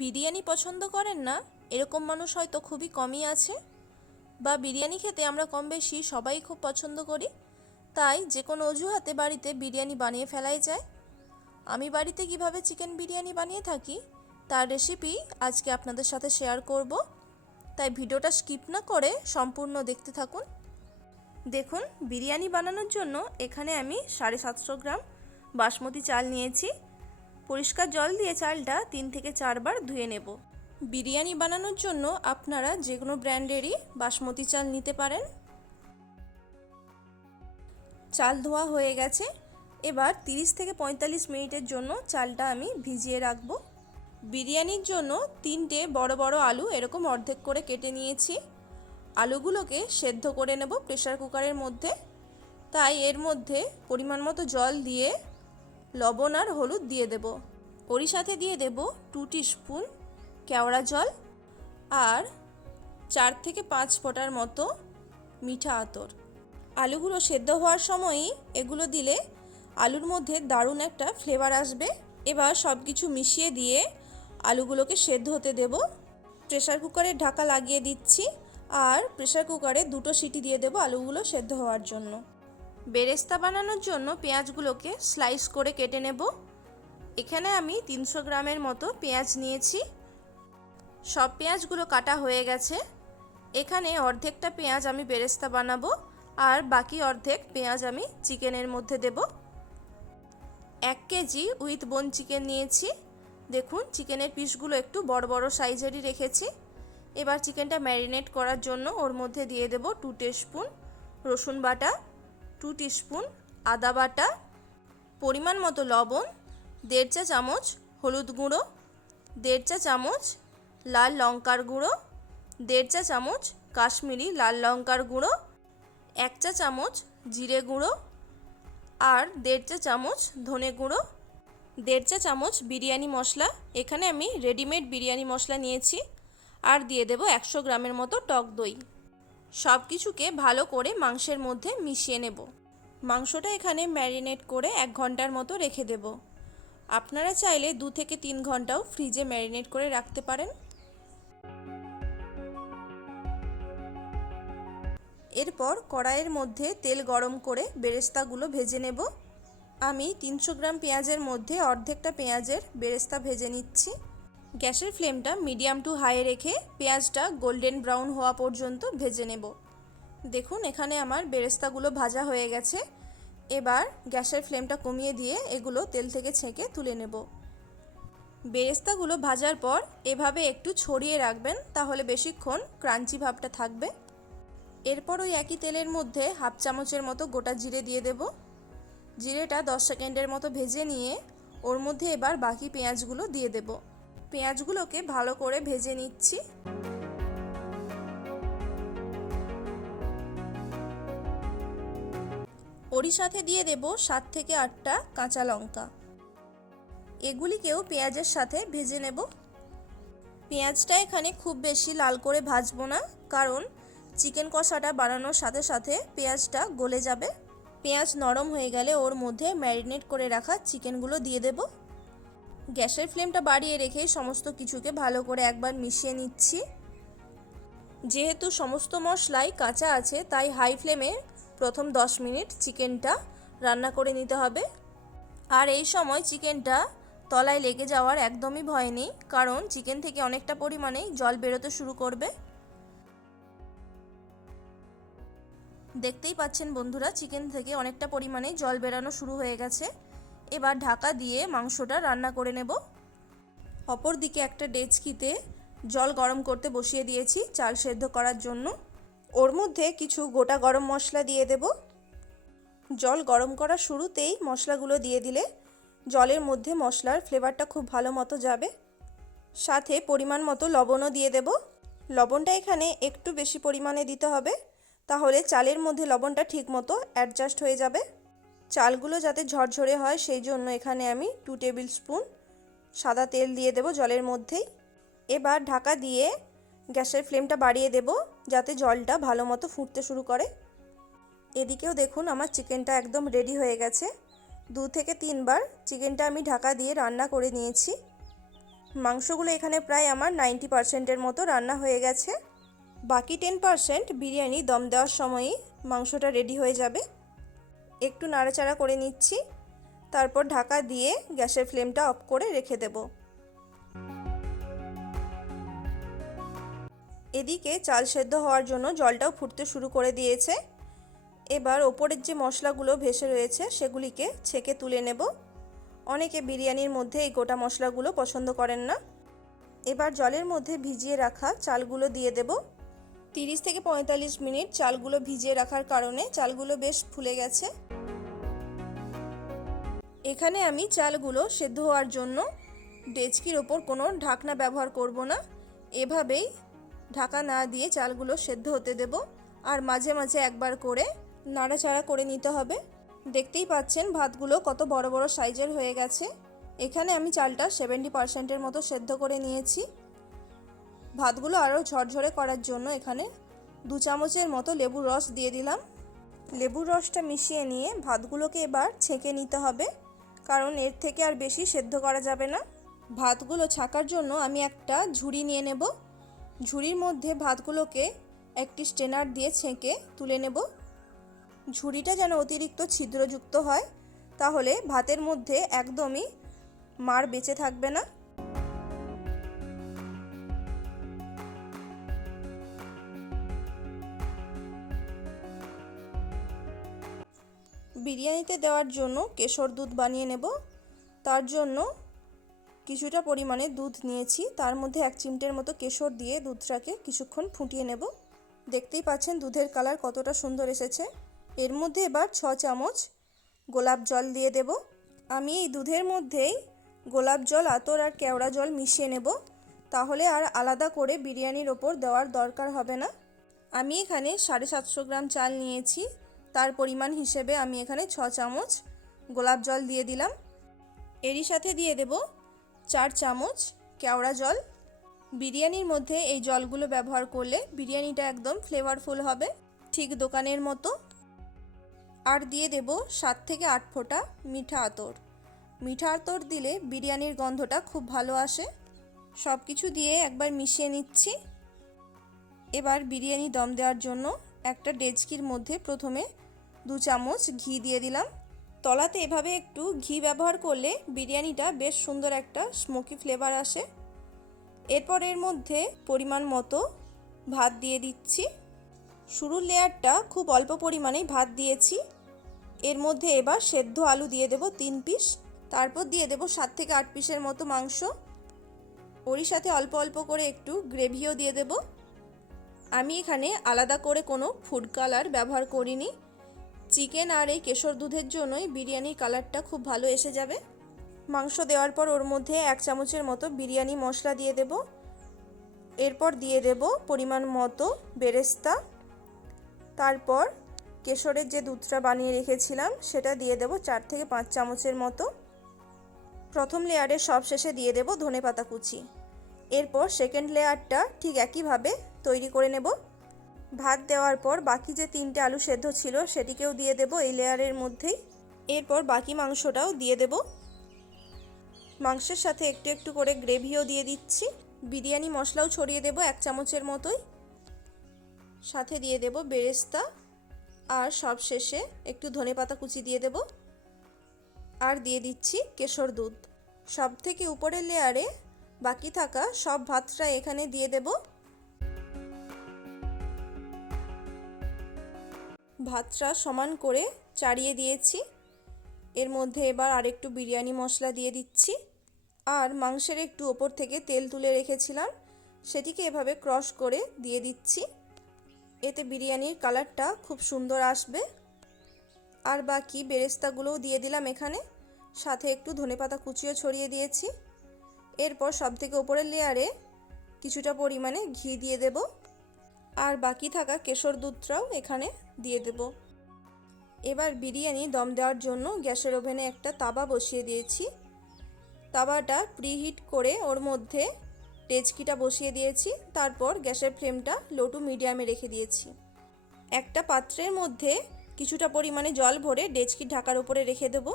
বিরিয়ানি পছন্দ করেন না এরকম মানুষ হয়তো খুবই কমই আছে, বা বিরিয়ানি খেতে আমরা কম বেশি সবাই খুব পছন্দ করি। তাই যে কোনো অজুহাতে বাড়িতে বিরিয়ানি বানিয়ে ফেলাই যায়। আমি বাড়িতে কিভাবে চিকেন বিরিয়ানি বানিয়ে থাকি তার রেসিপি আজকে আপনাদের সাথে শেয়ার করব। তাই ভিডিওটা স্কিপ না করে সম্পূর্ণ দেখতে থাকুন। দেখুন, বিরিয়ানি বানানোর জন্য এখানে আমি 750 গ্রাম বাসমতি চাল নিয়েছি। পরিষ্কার জল দিয়ে চালটা 3 থেকে 4 বার ধুয়ে নেব। বিরিয়ানি বানানোর জন্য আপনারা যে কোনো ব্র্যান্ডেরই বাসমতি চাল নিতে পারেন। চাল ধোয়া হয়ে গেছে। এবার 30 থেকে 45 মিনিটের জন্য চালটা আমি ভিজিয়ে রাখবো। বিরিয়ানির জন্য 3টে বড় বড় আলু এরকম অর্ধেক করে কেটে নিয়েছি। আলুগুলোকে সেদ্ধ করে নেব প্রেসার কুকারের মধ্যে। তাই এর মধ্যে পরিমাণ মতো জল দিয়ে লবণ আর হলুদ দিয়ে দেব। ওরই সাথে দিয়ে দেব 2 টিস্পুন কেওড়া জল আর 4 থেকে 5 ফোঁটার মতো মিঠা আতর। আলুগুলো সেদ্ধ হওয়ার সময়ই এগুলো দিলে আলুর মধ্যে দারুণ একটা ফ্লেভার আসবে। এবার সব কিছু মিশিয়ে দিয়ে আলুগুলোকে সেদ্ধ হতে দেব। প্রেসার কুকারের ঢাকা লাগিয়ে দিচ্ছি আর প্রেসার কুকারে 2টো সিটি দিয়ে দেব আলুগুলো সেদ্ধ হওয়ার জন্য। বেরেস্তা বানানোর জন্য পেঁয়াজগুলোকে স্লাইস করে কেটে নেব। এখানে আমি 300 গ্রামের মতো পেঁয়াজ নিয়েছি। সব পেঁয়াজগুলো কাটা হয়ে গেছে। এখানে অর্ধেকটা পেঁয়াজ আমি বেরেস্তা বানাবো আর বাকি অর্ধেক পেঁয়াজ আমি চিকেনের মধ্যে দেব। 1 কেজি উইথ বোন চিকেন নিয়েছি। দেখুন, চিকেনের পিসগুলো একটু বড় বড় সাইজেরই রেখেছি। এবার চিকেনটা ম্যারিনেট করার জন্য ওর মধ্যে দিয়ে দেব 2 টিস্পুন রসুন বাটা, 2 টিস্পুন আদা বাটা, পরিমাণ মতো লবণ, 1.5 চা চামচ হলুদ গুঁড়ো, 1.5 চা চামচ লাল লঙ্কার গুঁড়ো, 1.5 চা চামচ কাশ্মীরি লাল লঙ্কার গুঁড়ো, 1 চা চামচ জিরে গুঁড়ো আর 1.5 চা চামচ ধনে গুঁড়ো, 1.5 চা চামচ বিরিয়ানি মশলা। এখানে আমি রেডিমেড বিরিয়ানি মশলা নিয়েছি। আর দিয়ে দেব 100 গ্রামের মতো টক দই। সব কিছুকে ভালো করে মাংসের মধ্যে মিশিয়ে নেব। মাংসটা এখানে ম্যারিনেট করে 1 ঘন্টার মতো রেখে দেব। আপনারা চাইলে 2 থেকে 3 ঘন্টাও ফ্রিজে ম্যারিনেট করে রাখতে পারেন। এরপর কড়াইয়ের মধ্যে তেল গরম করে বেরেস্তাগুলো ভেজে নেব। আমি 300 গ্রাম পেঁয়াজের মধ্যে অর্ধেকটা পেঁয়াজের বেরেস্তা ভেজে নিচ্ছি। গ্যাসের ফ্লেমটা মিডিয়াম টু হাই রেখে পেঁয়াজটা গোল্ডেন ব্রাউন হওয়া পর্যন্ত ভেজে নেব। দেখুন, এখানে আমার বেরেস্তাগুলো ভাজা হয়ে গেছে। এবার গ্যাসের ফ্লেমটা কমিয়ে দিয়ে এগুলো তেল থেকে ছেঁকে তুলে নেব। বেরেস্তাগুলো ভাজার পর এভাবে একটু ছড়িয়ে রাখবেন, তাহলে বেশিক্ষণ ক্রাঞ্চি ভাবটা থাকবে। এরপর ওই একই তেলের মধ্যে 1/2 চামচের মতো গোটা জিরে দিয়ে দেব। জিরেটা 10 সেকেন্ডের মতো ভেজে নিয়ে ওর মধ্যে এবার বাকি পেঁয়াজগুলো দিয়ে দেব। পেঁয়াজগুলোকে ভালো করে ভেজে নিচ্ছি। ওরই সাথে দিয়ে দেব 7 থেকে 8টা কাঁচা লঙ্কা। এগুলিকেও পেঁয়াজের সাথে ভেজে নেব। পেঁয়াজটা এখানে খুব বেশি লাল করে ভাজবো না, কারণ চিকেন কষাটা বানানোর সাথে সাথে পেঁয়াজটা গলে যাবে। পেঁয়াজ নরম হয়ে গেলে ওর মধ্যে ম্যারিনেট করে রাখা চিকেনগুলো দিয়ে দেব। গ্যাসের ফ্লেমটা বাড়িয়ে রেখে সমস্ত কিছুকে ভালো করে একবার মিশিয়ে নিচ্ছি। যেহেতু সমস্ত মশলাই কাঁচা আছে, তাই হাই ফ্লেমে প্রথম 10 মিনিট চিকেনটা রান্না করে নিতে হবে। আর এই সময় চিকেনটা তলায় লেগে যাওয়ার একদমই ভয় নেই, কারণ চিকেন থেকে অনেকটা পরিমাণেই জল বেরোতে শুরু করবে। দেখতেই পাচ্ছেন বন্ধুরা, চিকেন থেকে অনেকটা পরিমাণে জল বেরানো শুরু হয়ে গেছে। এবার ঢাকা দিয়ে মাংসটা রান্না করে নেব। অপরদিকে একটা ডেচকিতে জল গরম করতে বসিয়ে দিয়েছি চাল সেদ্ধ করার জন্য। ওর মধ্যে কিছু গোটা গরম মশলা দিয়ে দেব। জল গরম করার শুরুতেই মশলাগুলো দিয়ে দিলে জলের মধ্যে মশলার ফ্লেভারটা খুব ভালো মতো যাবে। সাথে পরিমাণ মতো লবণও দিয়ে দেব। লবণটা এখানে একটু বেশি পরিমাণে দিতে হবে, তাহলে চালের মধ্যে লবণটা ঠিক মতো অ্যাডজাস্ট হয়ে যাবে। চালগুলো যাতে ঝরঝরে হয় সেই জন্য এখানে আমি 2 টেবিল স্পুন সাদা তেল দিয়ে দেব জলের মধ্যেই। এবার ঢাকা দিয়ে গ্যাসের ফ্লেমটা বাড়িয়ে দেব, যাতে জলটা ভালো মতো ফুটতে শুরু করে। এদিকেও দেখুন, আমার চিকেনটা একদম রেডি হয়ে গেছে। 2 থেকে 3 বার চিকেনটা আমি ঢাকা দিয়ে রান্না করে নিয়েছি। মাংসগুলো এখানে প্রায় আমার 90%-এর মতো রান্না হয়ে গেছে। বাকি 10% বিরিয়ানি দম দেওয়ার সময়ই মাংসটা রেডি হয়ে যাবে। একটু নাড়াচাড়া করে নিচ্ছি, তারপর ঢাকা দিয়ে গ্যাসের ফ্লেমটা অফ করে রেখে দেব। এদিকে চাল সেদ্ধ হওয়ার জন্য জলটাও ফুটতে শুরু করে দিয়েছে। এবার ওপরের যে মশলাগুলো ভেসে রয়েছে সেগুলিকে ছেঁকে তুলে নেব। অনেকে বিরিয়ানির মধ্যে এই গোটা মশলাগুলো পছন্দ করেন না। এবার জলের মধ্যে ভিজিয়ে রাখা চালগুলো দিয়ে দেব। 30 থেকে 45 মিনিট চালগুলো ভিজিয়ে রাখার কারণে চালগুলো বেশ ফুলে গেছে। এখানে আমি চালগুলো সেদ্ধ হওয়ার জন্য ডেচকির ওপর কোনো ঢাকনা ব্যবহার করব না। এভাবেই ঢাকা না দিয়ে চালগুলো সেদ্ধ হতে দেব। আর মাঝে মাঝে একবার করে নাড়াচাড়া করে নিতে হবে। দেখতেই পাচ্ছেন ভাতগুলো কত বড় বড় সাইজের হয়ে গেছে। এখানে আমি চালটা 70%-এর মতো সেদ্ধ করে নিয়েছি। ভাতগুলো আরও ঝরঝরে করার জন্য এখানে 2 চামচের মতো লেবুর রস দিয়ে দিলাম। লেবুর রসটা মিশিয়ে নিয়ে ভাতগুলোকে এবার ছেঁকে নিতে হবে, কারণ এর থেকে আর বেশি সেদ্ধ করা যাবে না। ভাতগুলো ছাকার জন্য আমি একটা ঝুড়ি নিয়ে নেব। ঝুড়ির মধ্যে ভাতগুলোকে একটি স্ট্রেনার দিয়ে ছেঁকে তুলে নেব। ঝুড়িটা যেন অতিরিক্ত ছিদ্রযুক্ত হয়, তাহলে ভাতের মধ্যে একদমই মাড় বেঁচে থাকবে না। বিরিয়ানিতে দেওয়ার জন্য কেশর দুধ বানিয়ে নেব। তার জন্য কিছুটা পরিমাণে দুধ নিয়েছি, তার মধ্যে 1 চিমটের মতো কেশর দিয়ে দুধটাকে কিছুক্ষণ ফুটিয়ে নেব। দেখতেই পাচ্ছেন দুধের কালার কতটা সুন্দর এসেছে। এর মধ্যে এবার 6 চামচ গোলাপ জল দিয়ে দেব। আমি এই দুধের মধ্যেই গোলাপ জল, আতর আর কেওড়া জল মিশিয়ে নেব, তাহলে আর আলাদা করে বিরিয়ানির ওপর দেওয়ার দরকার হবে না। আমি এখানে 750 গ্রাম চাল নিয়েছি, তার পরিমাণ হিসেবে আমি এখানে 6 চামচ গোলাপ জল দিয়ে দিলাম। এরই সাথে দিয়ে দেব 4 চামচ কেওড়া জল। বিরিয়ানির মধ্যে এই জলগুলো ব্যবহার করলে বিরিয়ানিটা একদম ফ্লেভারফুল হবে, ঠিক দোকানের মতো। আর দিয়ে দেব 7 থেকে 8 ফোঁটা মিঠা আতর। মিঠা আতর দিলে বিরিয়ানির গন্ধটা খুব ভালো আসে। সব কিছু দিয়ে একবার মিশিয়ে নিচ্ছি। এবার বিরিয়ানি দম দেওয়ার জন্য একটা ডেচকির মধ্যে প্রথমে 2 চামচ ঘি দিয়ে দিলাম। তলাতে এভাবে একটু ঘি ব্যবহার করলে বিরিয়ানিটা বেশ সুন্দর একটা স্মোকি ফ্লেভার আসে। এরপর এর মধ্যে পরিমাণ মতো ভাত দিয়ে দিচ্ছি। শুরুর লেয়ারটা খুব অল্প পরিমাণেই ভাত দিয়েছি। এর মধ্যে এবার সেদ্ধ আলু দিয়ে দেব 3 পিস। তারপর দিয়ে দেব 7 থেকে 8 পিসের মতো মাংস। ওরই সাথে অল্প অল্প করে একটু গ্রেভিও দিয়ে দেব। আমি এখানে আলাদা করে কোনো ফুড কালার ব্যবহার করিনি। চিকেন আর এই কেশর দুধের জন্যই বিরিয়ানির কালারটা খুব ভালো এসে যাবে। মাংস দেওয়ার পর ওর মধ্যে 1 চামচের মতো বিরিয়ানি মশলা দিয়ে দেব। এরপর দিয়ে দেব পরিমাণ মতো বেরেস্তা। তারপর কেশরের যে দুধটা বানিয়ে রেখেছিলাম সেটা দিয়ে দেব 4 থেকে 5 চামচের মতো। প্রথম লেয়ারের সব শেষে দিয়ে দেব ধনেপাতা কুচি। এরপর সেকেন্ড লেয়ারটা ঠিক একইভাবে তৈরি করে নেব। ভাত দেওয়ার পর বাকি যে 3টে আলু সেদ্ধ ছিল সেটিকেও দিয়ে দেব এই লেয়ারের মধ্যেই। এরপর বাকি মাংসটাও দিয়ে দেব। মাংসের সাথে একটু একটু করে গ্রেভিও দিয়ে দিচ্ছি। বিরিয়ানি মশলাও ছড়িয়ে দেব 1 চামচের মতোই। সাথে দিয়ে দেব বেরেস্তা, আর সব শেষে একটু ধনেপাতা কুচি দিয়ে দেব। আর দিয়ে দিচ্ছি কেশর দুধ। সব থেকে উপরের লেয়ারে বাকি থাকা সব ভাতটা এখানে দিয়ে দেব। ভাতটা সমান করে চাড়িয়ে দিয়েছি। এর মধ্যে এবার আরেকটু বিরিয়ানি মশলা দিয়ে দিচ্ছি। আর মাংসের একটু ওপর থেকে তেল তুলে রেখেছিলাম, সেটিকে এভাবে ক্রস করে দিয়ে দিচ্ছি। এতে বিরিয়ানির কালারটা খুব সুন্দর আসবে। আর বাকি বেরেস্তাগুলোও দিয়ে দিলাম এখানে, সাথে একটু ধনেপাতা কুচিও ছড়িয়ে দিয়েছি। এরপর সব থেকে উপরের লেয়ারে কিছুটা পরিমাণে ঘি দিয়ে দেব। আর বাকি থাকা কেশর দুধটাও এখানে দিয়ে দেব। এবার বিরিয়ানি দম দেওয়ার জন্য গ্যাসের ওভেনে একটা তাওয়া বসিয়ে দিয়েছি। তাওয়াটা প্রিহিট করে ওর মধ্যে ডেচকিটা বসিয়ে দিয়েছি। তারপর গ্যাসের ফ্লেমটা লো টু মিডিয়ামে রেখে দিয়েছি। একটা পাত্রের মধ্যে কিছুটা পরিমাণে জল ভরে ডেচকি ঢাকার উপরে রেখে দেব,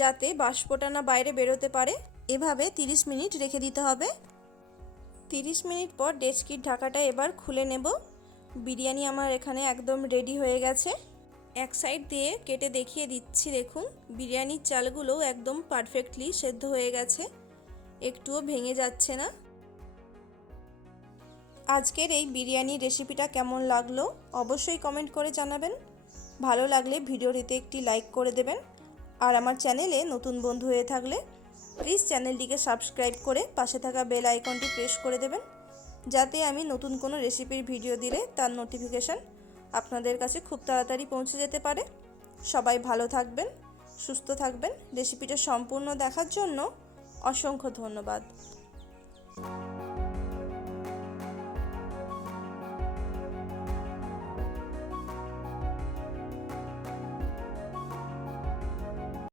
যাতে বাষ্পটা না বাইরে বেরোতে পারে। এভাবে 30 মিনিট রেখে দিতে হবে। 30 মিনিট পর ডেচকির ঢাকাটা এবার খুলে নেব। বিরিয়ানি আমার এখানে একদম রেডি হয়ে গেছে। এক সাইড দিয়ে কেটে দেখিয়ে দিচ্ছি, দেখুন বিরিয়ানির চালগুলো একদম পারফেক্টলি সেদ্ধ হয়ে গেছে, একটুও ভেঙে যাচ্ছে না। আজকের এই বিরিয়ানির রেসিপিটা কেমন লাগলো অবশ্যই কমেন্ট করে জানাবেন। ভালো লাগলে ভিডিওটিতে একটি লাইক করে দেবেন। আর আমার চ্যানেলে নতুন বন্ধু হয়ে থাকলে প্লিজ চ্যানেলটিকে সাবস্ক্রাইব করে পাশে থাকা বেল আইকনটি প্রেস করে দেবেন, যাতে আমি নতুন কোনো রেসিপির ভিডিও দিলে তার নোটিফিকেশান আপনাদের কাছে খুব তাড়াতাড়ি পৌঁছে যেতে পারে। সবাই ভালো থাকবেন, সুস্থ থাকবেন। রেসিপিটা সম্পূর্ণ দেখার জন্য অসংখ্য ধন্যবাদ।